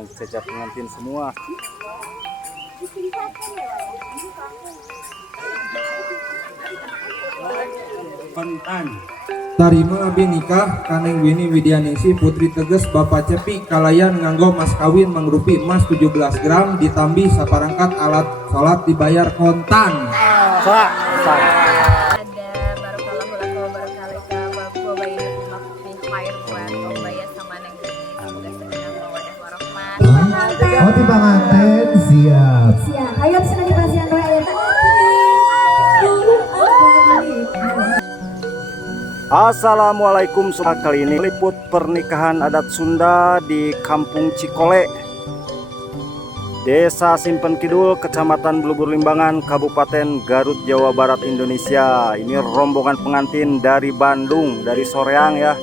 yang jejak pengantin semua. Pentan Tarima abi nikah Kaneng Wini Widyaningsi Putri Teges Bapak Cepi kalayan nganggo mas kawin mangrupi emas 17 gram ditambi saparangkat alat sholat dibayar kontan. Ada barakallahu laka wa barakalika wa bainakum fi khair wa tobaya sama neng gini. Semoga sakinah mawaddah warahmah. Oh, tiba nganten siap. Siap. Ayo bisa dipasang doa ya. Assalamualaikum. Kali ini liput pernikahan adat Sunda di Kampung Cikole, Desa Simpen Kidul, Kecamatan Blubur Limbangan, Kabupaten Garut, Jawa Barat, Indonesia. Ini rombongan pengantin dari Bandung, dari Soreang ya.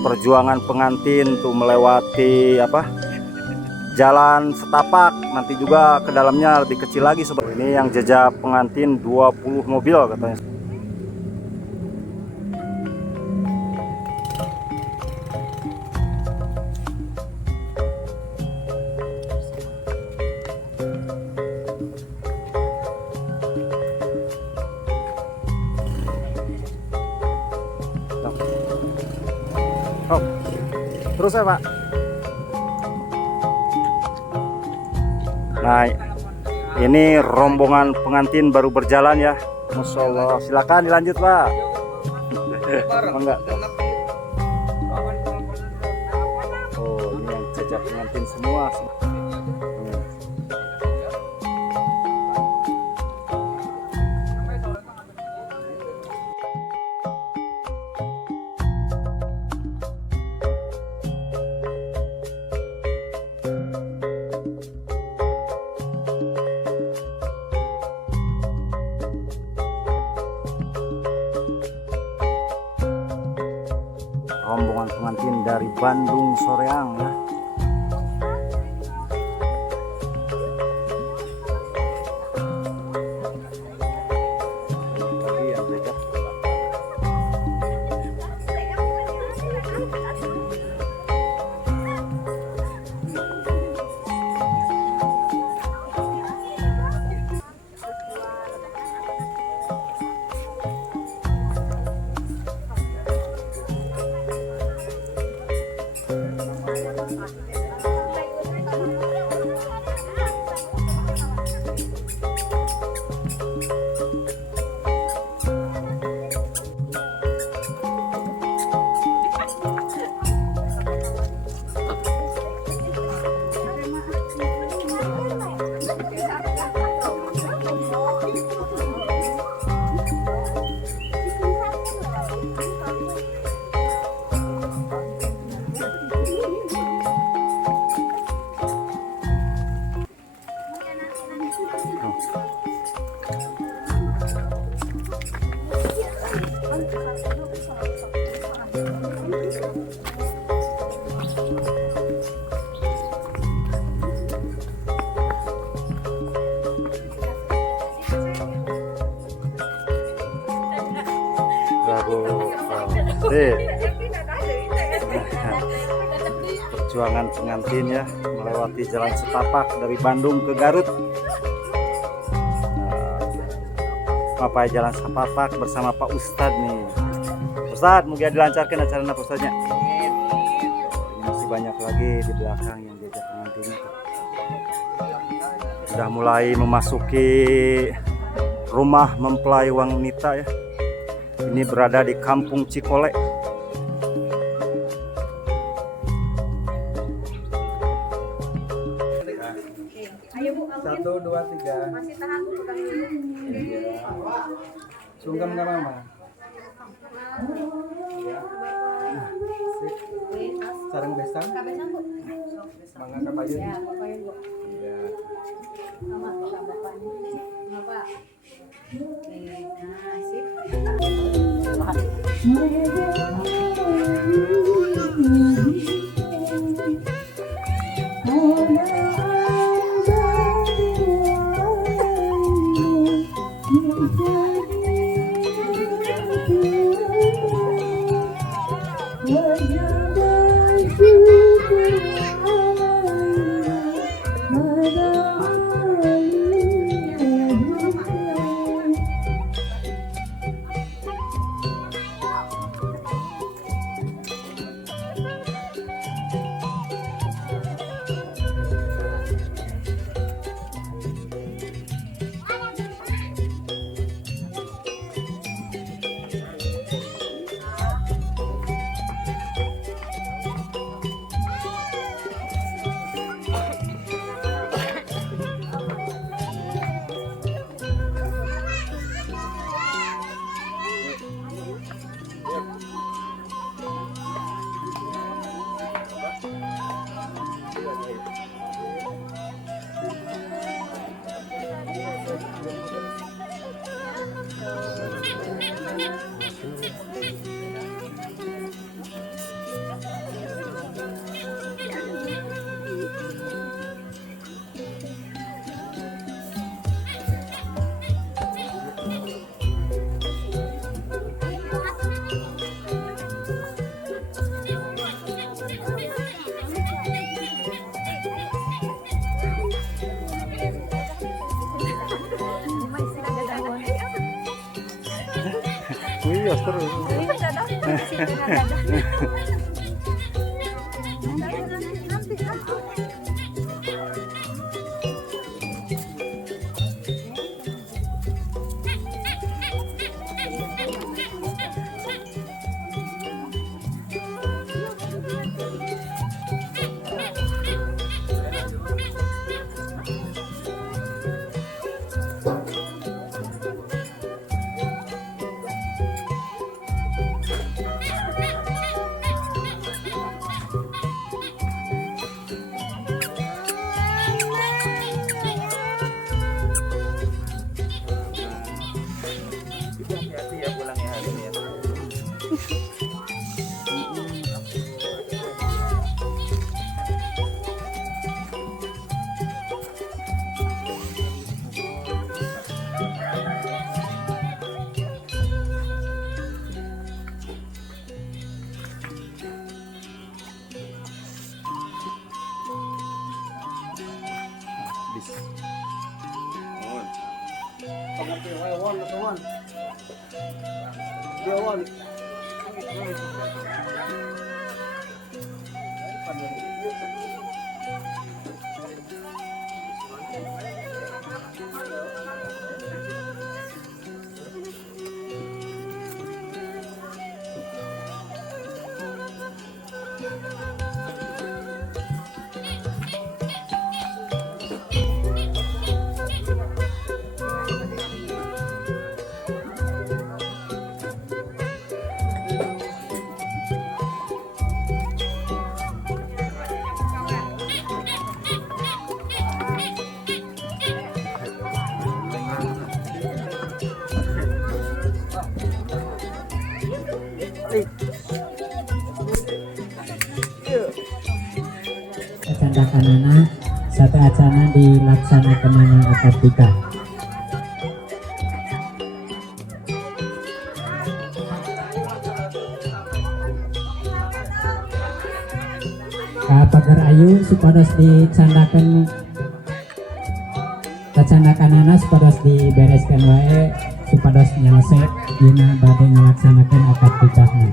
Perjuangan pengantin tuh melewati Jalan setapak, nanti juga ke dalamnya lebih kecil lagi seperti ini. Yang jejak pengantin 20 mobil katanya. Terus ya Pak. Nah, ini rombongan pengantin baru berjalan ya. Masya Allah, silakan dilanjut Pak. Enggak. Oh, ini yang jejak pengantin semua. Rombongan pengantin dari Bandung Soreang ya. Perjuangan pengantin ya, melewati jalan setapak dari Bandung ke Garut. Apa jalan setapak bersama Pak Ustadz nih. Ustadz, moga dilancarkan acaranya Pak Ustadznya. Ini masih banyak lagi di belakang yang diajak pengantinnya. Sudah mulai memasuki rumah mempelai wanita ya. Ini berada di Kampung Cikole. 1, 2, 3. Masih tahan pegang dulu. Iya. Sungkem ke mama. Iya. Sip. Sareng besang. Kabesang Bu. Mangga kapayun. Ya, kapayun Bu. Iya. Sama bapaknya. Bapak. Nah, sip. Iya terus. Candakanana sate acana dilaksanakan akad nikah. Pagar ayu supados dicandakan kacandakanana supados dibereskan wae supados nyelese dina bade ngalaksanakeun akad nikahna.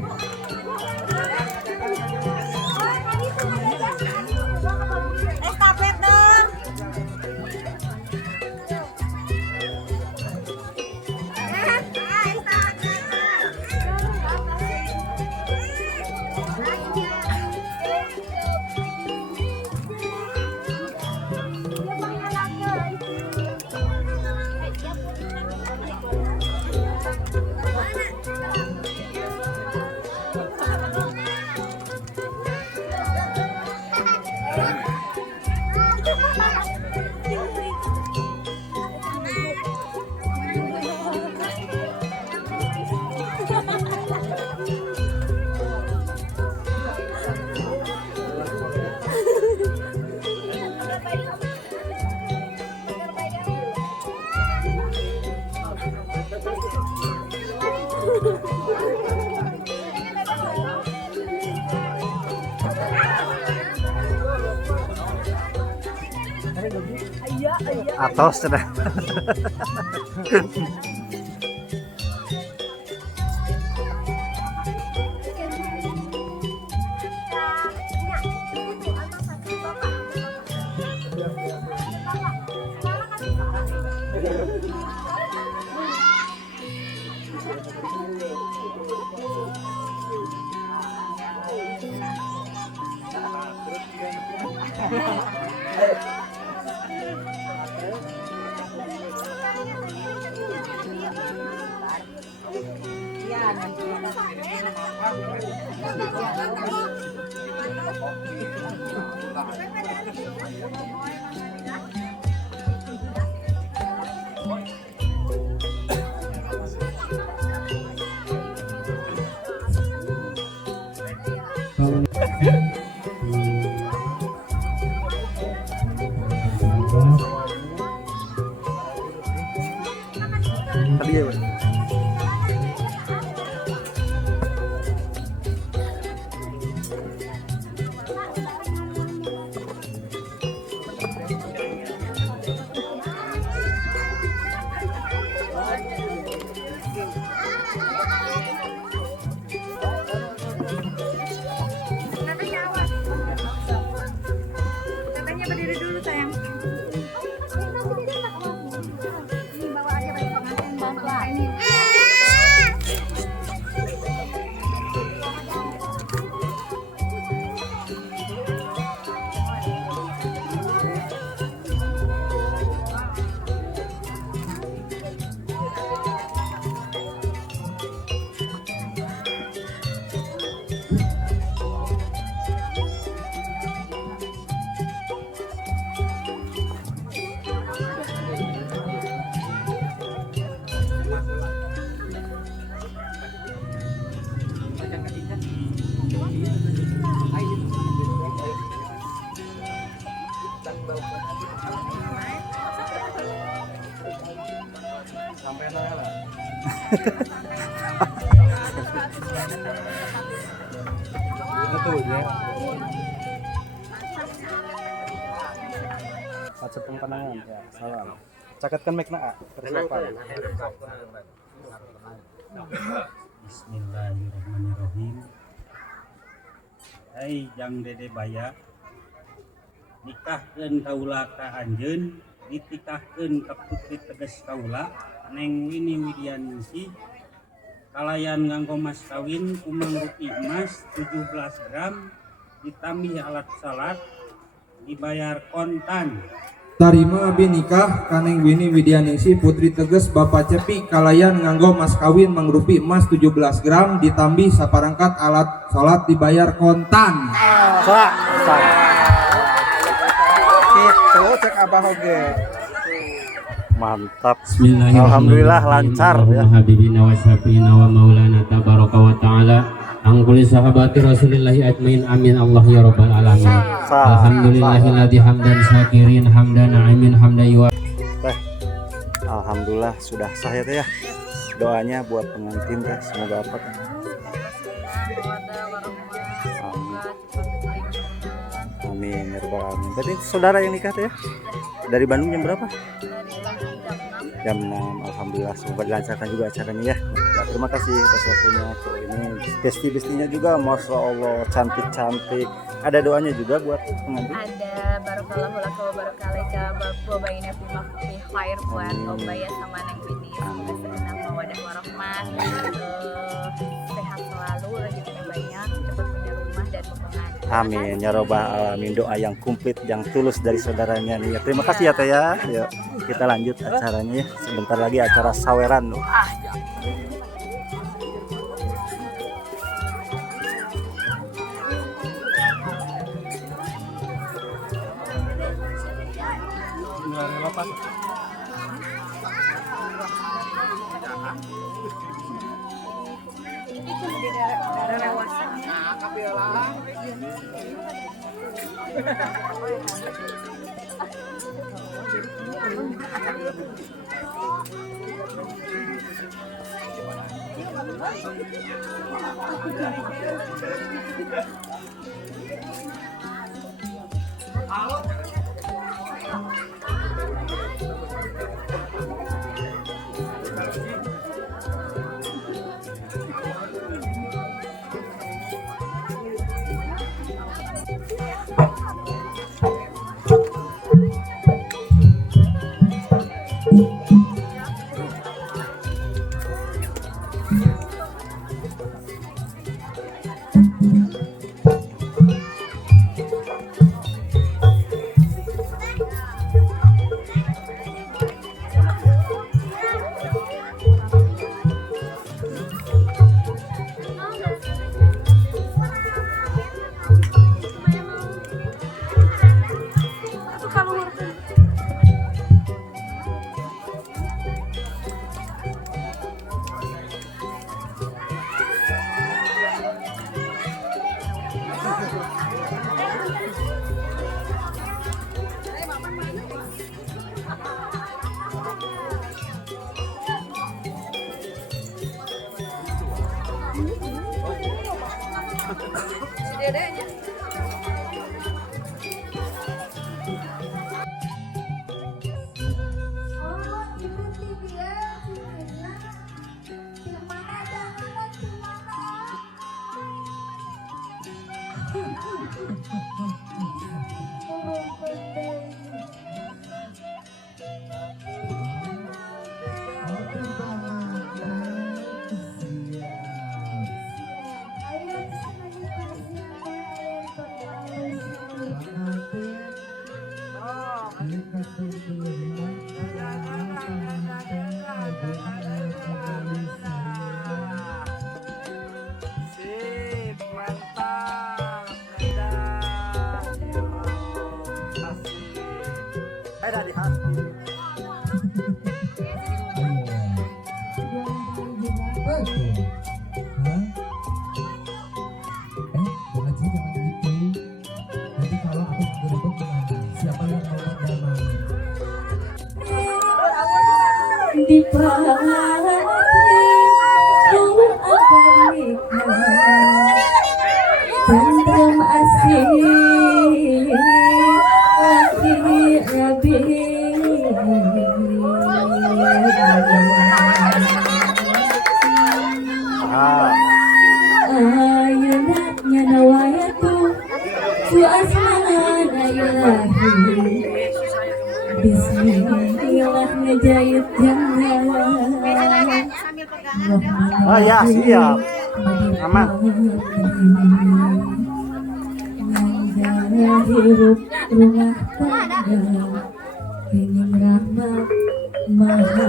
Atos sudah. Tadi ya, Pak. Betul ya. Pacepeng panangan ya, salam. Caketkan mic na persiapan. Bismillahirrahmanirrahim. Hai jang dede baya. Nikahkeun kaula ka anjeun, ditikahkeun ka putri teges kaula Neng Wini Widianingsih kalayan nganggo mas kawin kumang rupi emas 17 gram ditambih alat salat dibayar kontan. Tarima abi nikah Kaneng Wini Widianingsih putri teges Bapak Cepi kalayan nganggo mas kawin mangrupi emas 17 gram ditambih saparangkat alat salat dibayar kontan. Gitu cek abah oge. Mantap. Bismillahirrahmanirrahim. Alhamdulillah lancar ya. Habibina wa syafiina wa maulana tabaraka wa ta'ala. Angkuli sahabati Rasulillahi ajmain amin Allah ya rabbal alamin. Alhamdulillahilladzi hamdan syakirin hamdan na'imin hamdan yuwa. Alhamdulillah sudah sah ya teh ya. Doanya buat pengantin teh semoga apa teh. Amin ya rabbal alamin. Berarti saudara yang nikah teh ya? Dari Bandung jam berapa? Jam 6. Alhamdulillah semoga dilancarkan juga acaranya ya. Ya, terima kasih atas waktunya. Tuh, ini besti-bestinya juga Masya Allah cantik-cantik. Ada doanya juga buat pengantin. Ada barokallahu laka wa barakalaika wa baina fi makhfi khair buat Obaya sama Neng Wini. Semoga segenap mawadah warahmah. Sehat selalu, rezekinya banyak, cepat punya rumah dan pemenang. Amin ya robbal alamin. Doa yang komplit yang tulus dari saudaranya nih ya. Terima kasih ya teh ya. Yuk kita lanjut acaranya ya. Sebentar lagi acara saweran. Di pagi Bismillah ngejahit jangan. Oh ya, siap. Aman. Nanda hirup rumah tangga, ingin rahmat Maha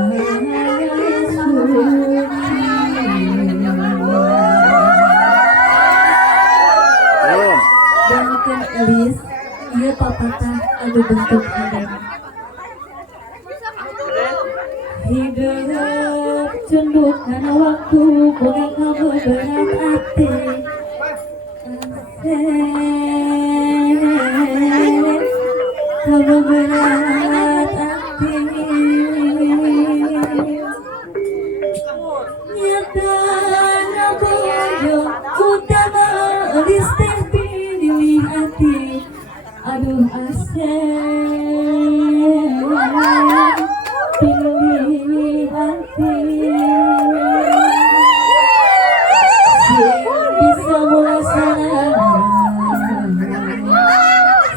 Belum. Jangan elis, iya papatah anu bentuk harem. Hidup cunduk karena waktu bukan kamu berat hati. Kamu berat hati. Nyata naboyo utama listih pilih hati. Aduh asem pilih hati. Bisa melaksanakan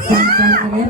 sangkan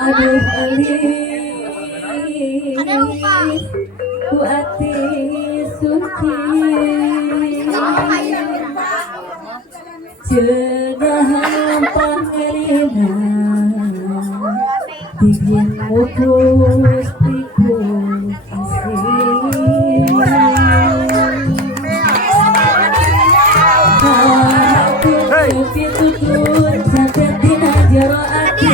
aduh alif ku ati suci cenah pangerina bikin mupus tiku kasih tutun sampai dina jero ati.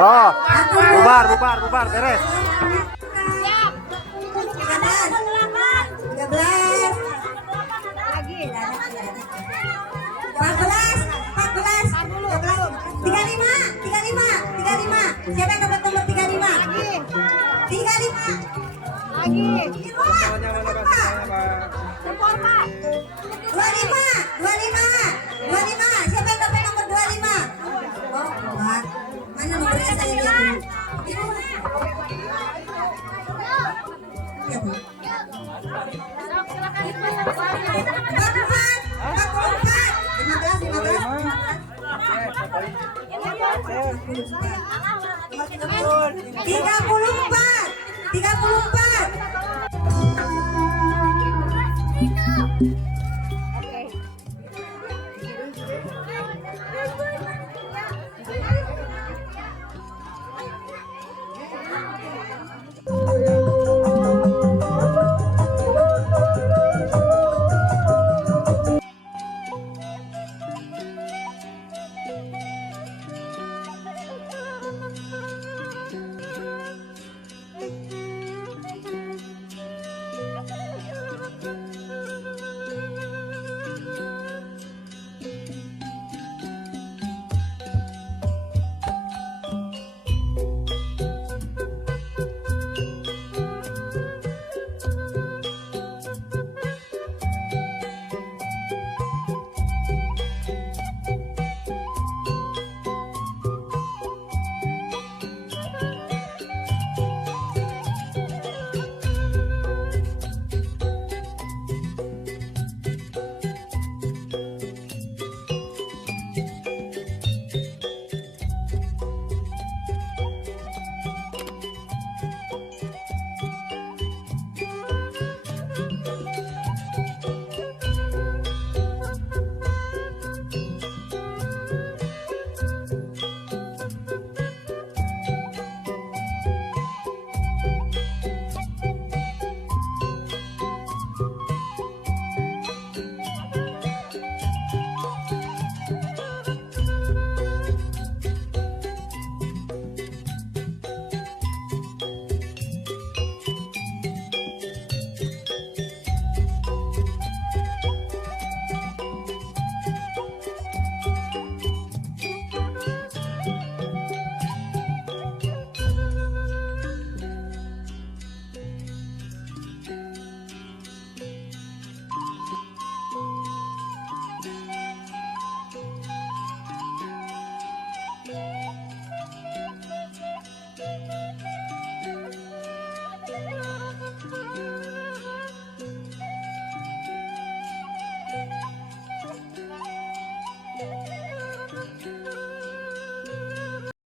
Oh, bubar, beres. 35. Siapa yang dapat nomor 35? 35. Lagi. 25. Siapa yang dapat nomor 25? Oh, keluar. Mana nomornya saya lihat dulu. Ya, Bu. 34.